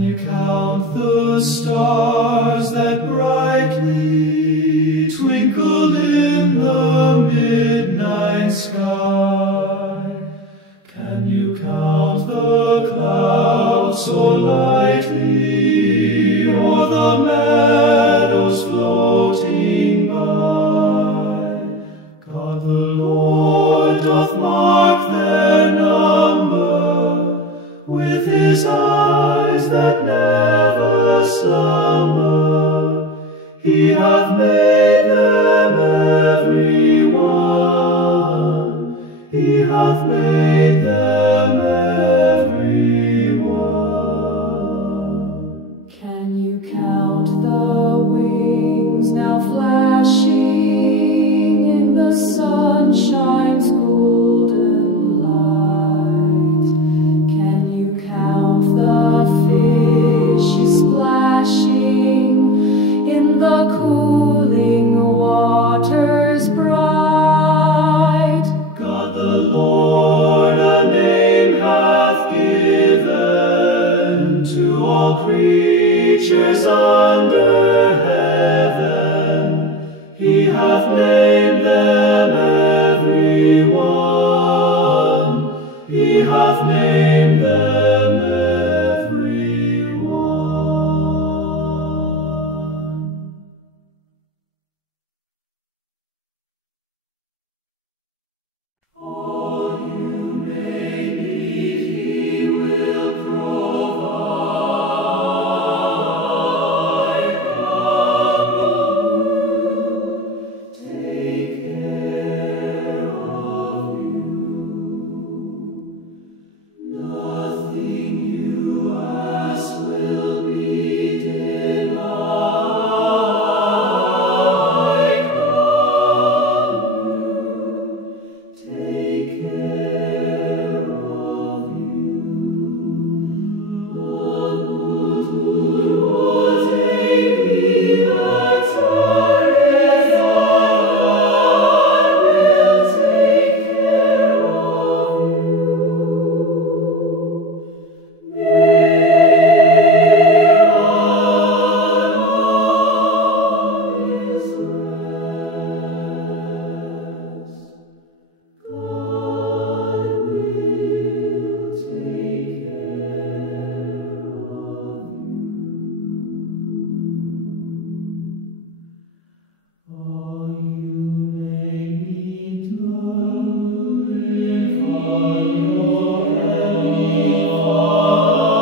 you count the stars that brightly twinkle in the midnight sky? Can you count the clouds so lightly o'er the meadows floating by? God the Lord doth mark their number with his eyes that never slumber. He hath made them every one. He hath made them every one. Can you count the wings now flashing in the sunshine's golden light? Can you count the fishes splashing in the cooling waters bright? God the Lord a name hath given to all creatures under heaven. He hath named them every one. He hath named them every one. All you may need, he will provide. God will take care of you. Nothing you ask will be denied. God will take care of you. Lord, will take me that tired God will take care of you. May on all his rest. God will take care of you. All you may need to live on your heavenly Father.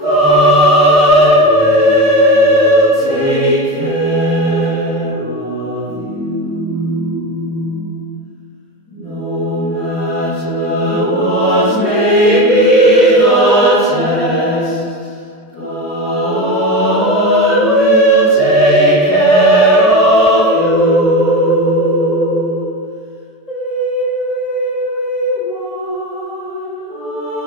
God will take care of you. No matter what may be the test, God will take care of you.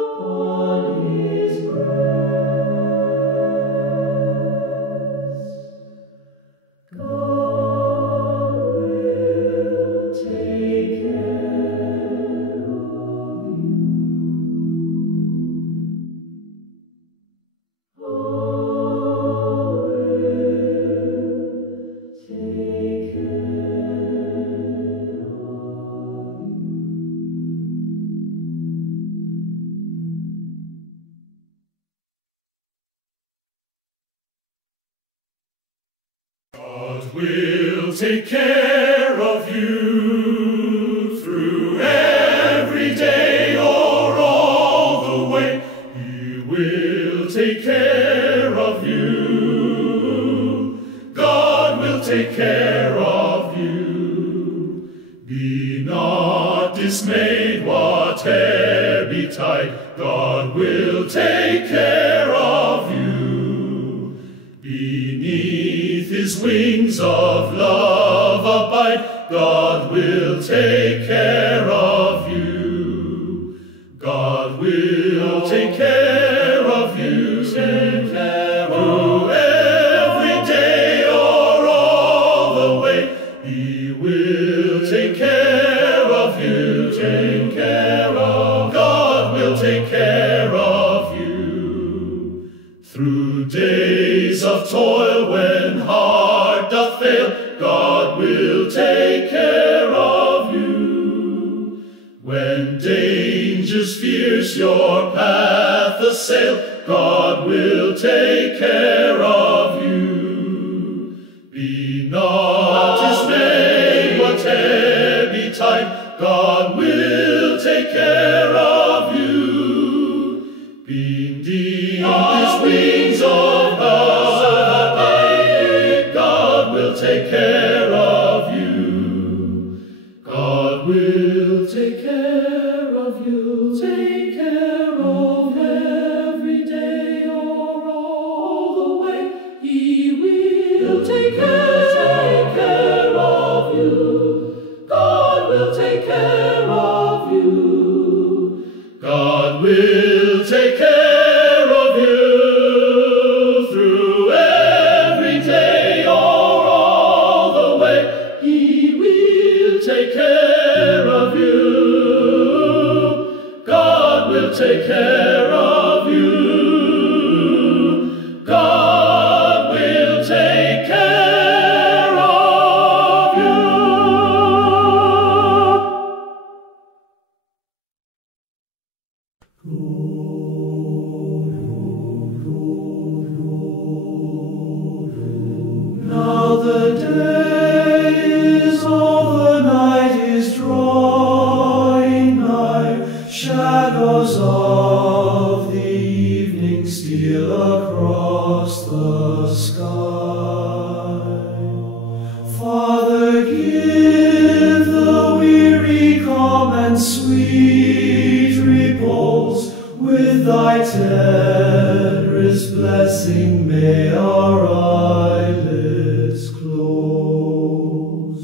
Upon his breast, God will take care of you. God will take care of you. God will take care of you through every day or all the way. He will take care of you. God will take care of you. Be not dismayed, whate'er betide. God will take care of you. Beneath his wings of love abide. God will take care of you. God will take care of you. Take care of every day or all the way. He will take care of you. Take care of God. will take care of you. Through days of toil when heart doth fail, God will take care of you. When dangers fierce your path assail, God will take care of you. Be not dismayed, whate'er betide, God will take care of you. Beneath His wings of love, God will take care of you. God will take care of you. Take care of every day or all the way. He will take care of you. God will take care of you. God will take care of you through every day or all the way. He will take care of you. God will take care of you. God will take care of you. Now the day is over, night is drawing nigh. Shadows of the evening steal across the sky. Father, give the weary calm and sweet repose. With thy tenderest blessing may our eyelids close.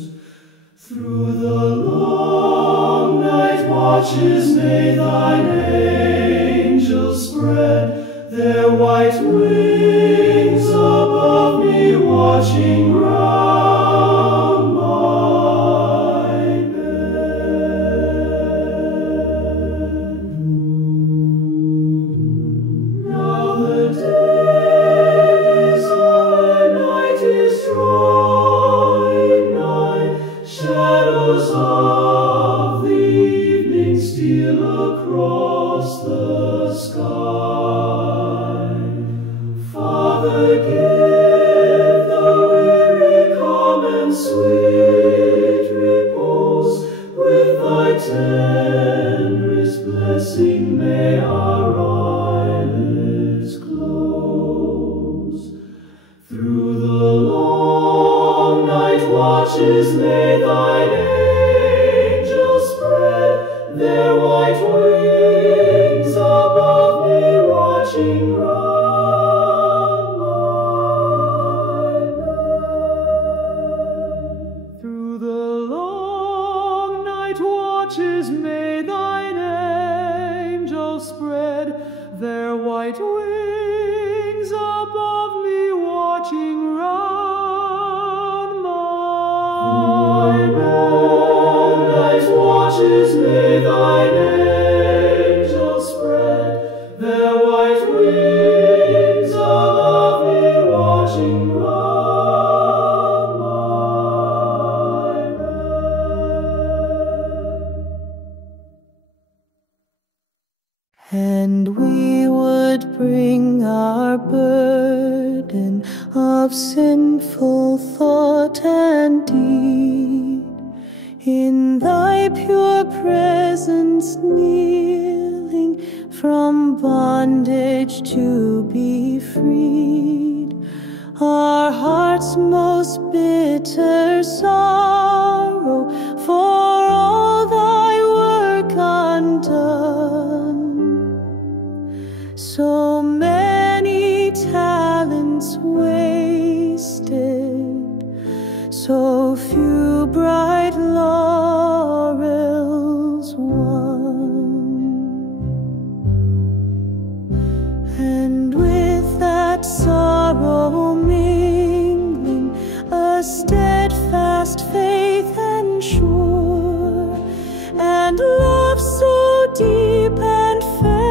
Through the long night watches may thine angels spread their white wings above me, watching round my bed. Now the day is o'er, night is drawing nigh. Shadows of the evening steal across the sky. Father, give the weary calm and sweet repose. With thy tenderest blessing may our eyelids close. Through the long night watches may thine angels spread their white wings above me, watching round my bed. Through the long night watches may thine angels spread their white wings above me, watching round my bed. Night watches may thine angels spread their white wings above me, watching round my bed. And we would bring our burden of sinful thought and deed in thy pure presence, kneeling from bondage to be freed. Our heart's most bitter sorrow for all thy work undone. So many talents wasted, so few bright laurels won. And with that sorrow mingling, a steadfast faith and sure, and love so deep and fair,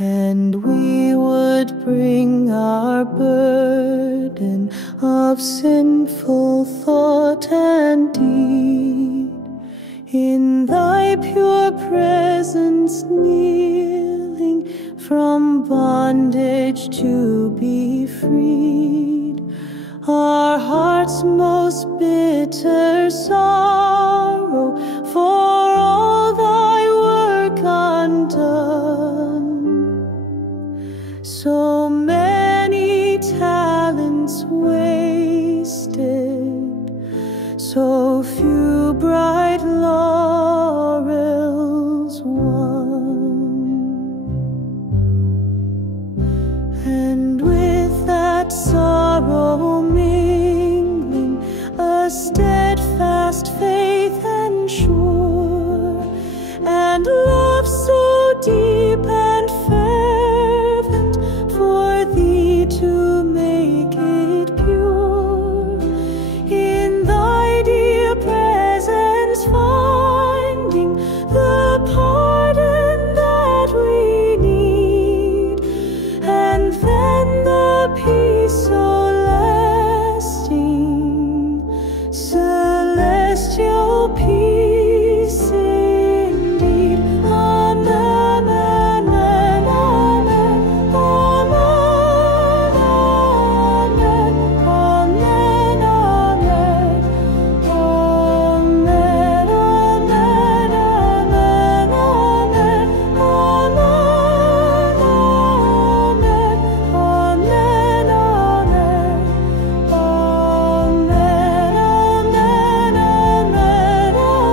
and we would bring our burden of sinful thought and deed in thy pure presence, kneeling from bondage to be freed. Our heart's most bitter sorrow for all thy work undone. So many talents wasted, so few bright laurels won. And with that sorrow mingling, a steadfast faith and sure, and love so deep and fervent for thee to make it pure. In thy dear presence finding the pardon that we need, and then the peace so lasting, celestial peace indeed. Amen, amen, amen, amen, amen, amen, amen, amen, amen,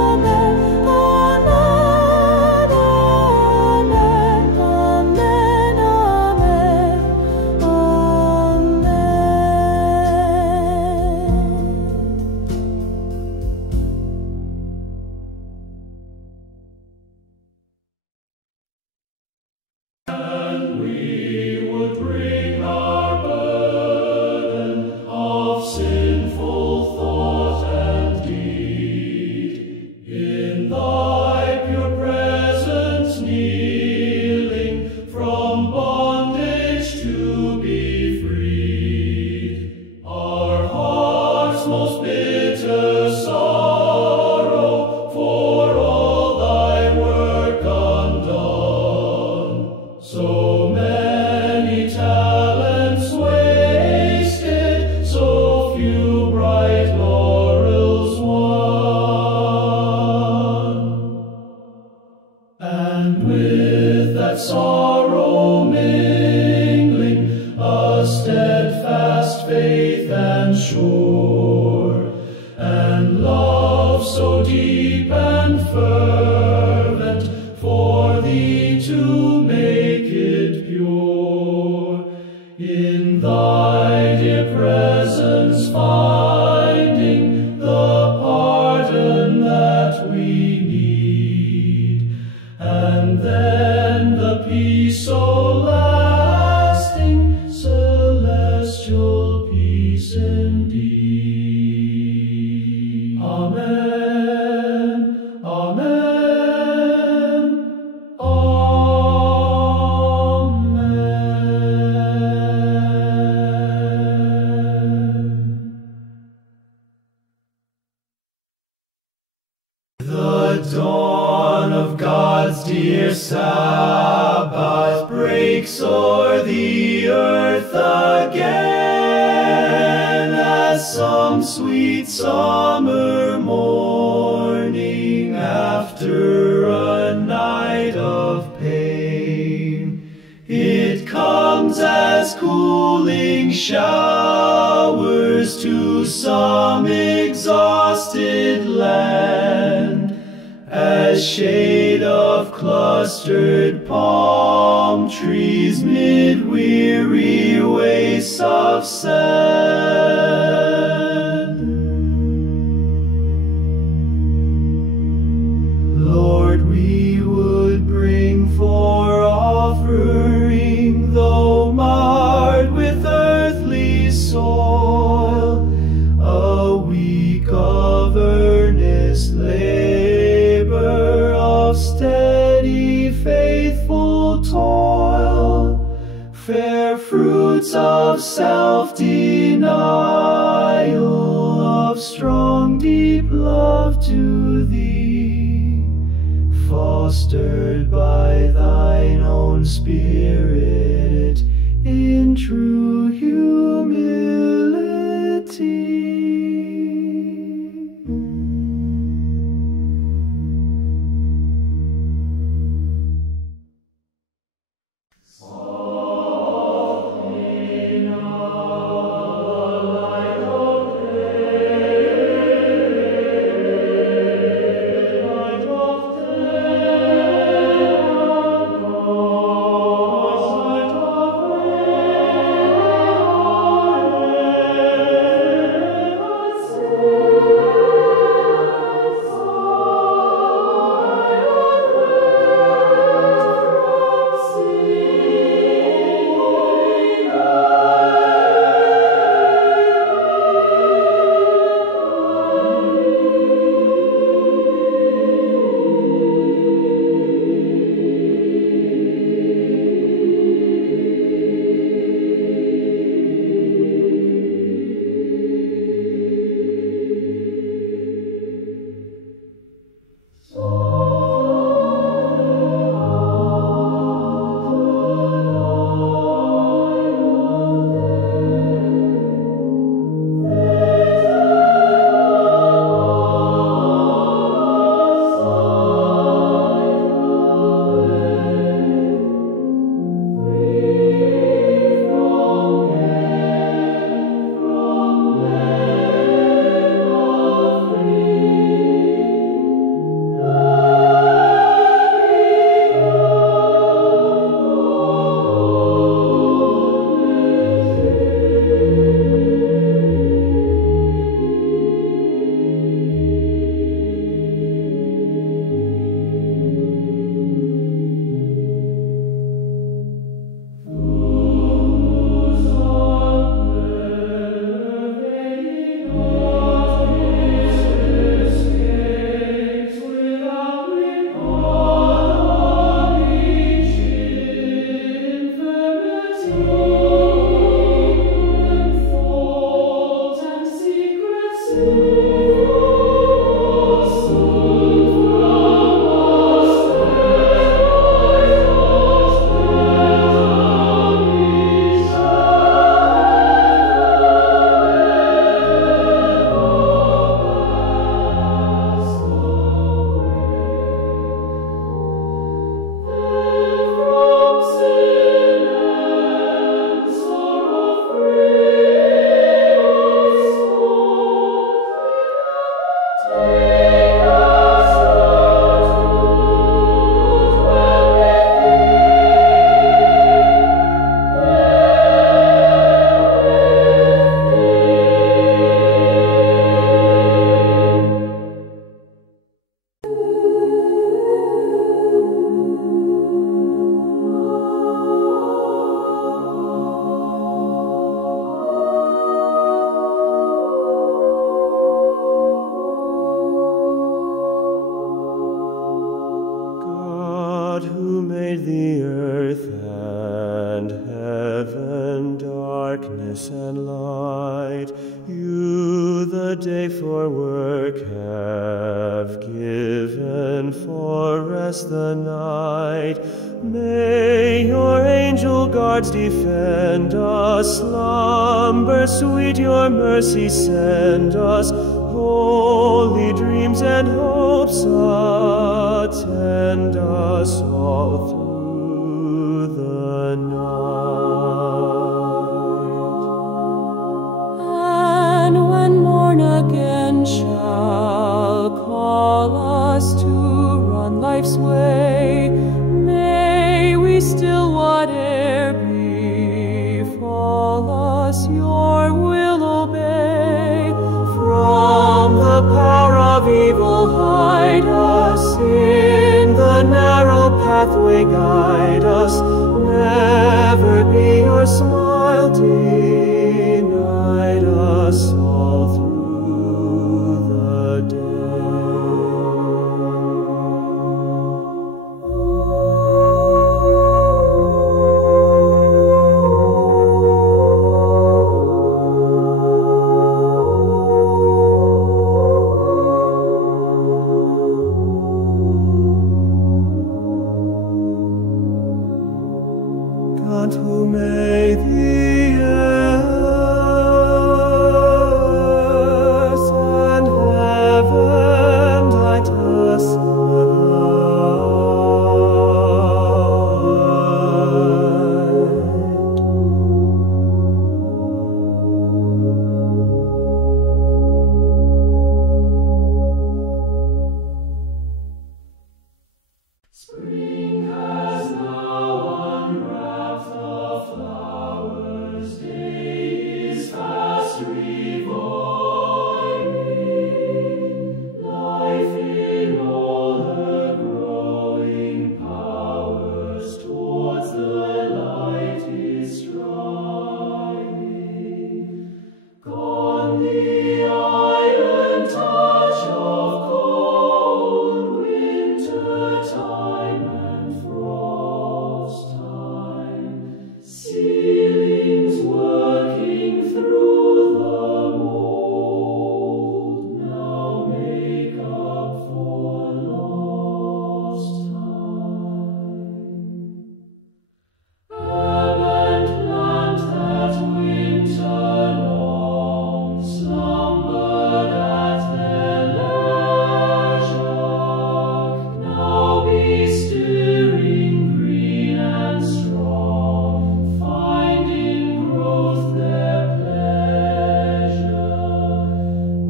amen, We would bring our burden of sinful thought and deed in thy pure presence, kneeling from bondage to be freed. Our heart's most bitter sorrow for all thy work undone. So many talents wasted, so few bright laurels won. And with that sorrow mingling, a steadfast faith and sure, and love so deep and fervent for thee to make it pure. In thy dear presence finding the pardon that we need, and then the peace so lasting, celestial peace indeed. Amen, amen, amen. The dawn of God's dear Sabbath breaks o'er the earth again, as some sweet summer morning after a night of pain. It comes as cooling showers to some exhausted land, as shade of clustered palm trees mid weary wastes of sand. Lord, we would bring for offering, though marred with earthly soil, a week of earnest labor, of steady faithful toil. fruits of self-denial, of strong, deep love to Thee, fostered by Thine own Spirit in true humility. darkness and light, you the day for work have given, for rest the night. May your angel guards defend us, slumber sweet your mercy send us, holy dreams and hopes attend us all through the night. And when morn again shall call us to run life's way, may we still, whate'er befall us, your will obey. From the power of evil hide us, in the narrow pathway guide and who made the earth and heaven light us Spring has now unwrapped the flowers, day is fast reviving, life in all her growing powers towards the light is striving. Gone the iron touch of cold winter time and frost time, ceilings working through the mold now make up for lost time. Herb and plant that winter long slumbered at their leisure, now be stirring green and strong, find in growth their pleasure.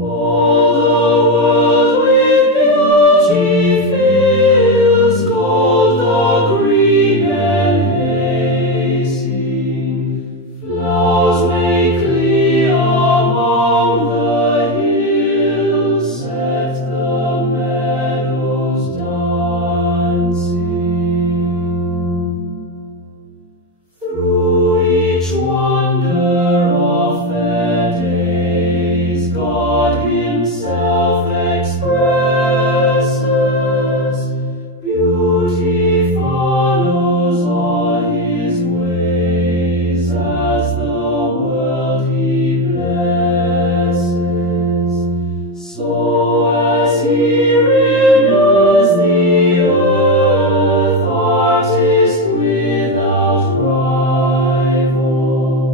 All the world with beauty fills, gold the green enlacing, flowers make glee among the hills, set the meadows dancing. Through each wonder of their days, God Himself expresses. Beauty follows all His ways as the world He blesses. So as He renews the earth, artist without rival,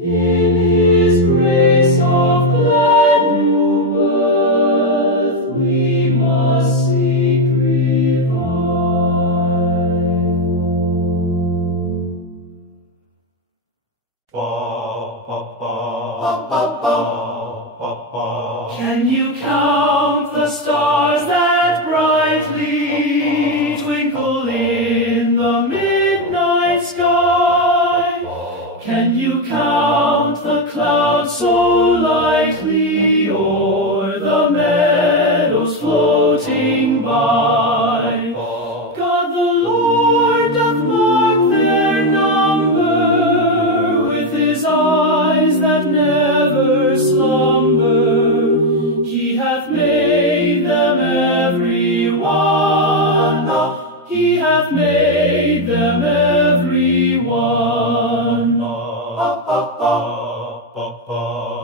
in His grace of glad new birth, we must seek revival. Can you count the stars that brightly twinkle in the midnight sky? Can you count the clouds so lightly o'er the meadows floating by? God the Lord doth mark their number with His eyes that never slumber. He hath made them every one. He hath made them every one.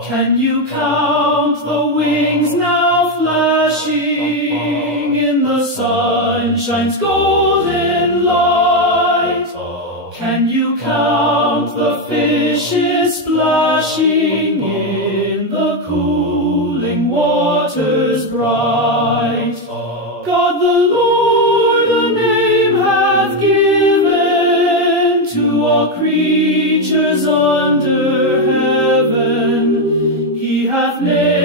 Can you count the wings now flashing in the sunshine's golden light? Can you count the fishes splashing in the cooling waters bright? God the Lord a name hath given to all creatures under heaven. He hath named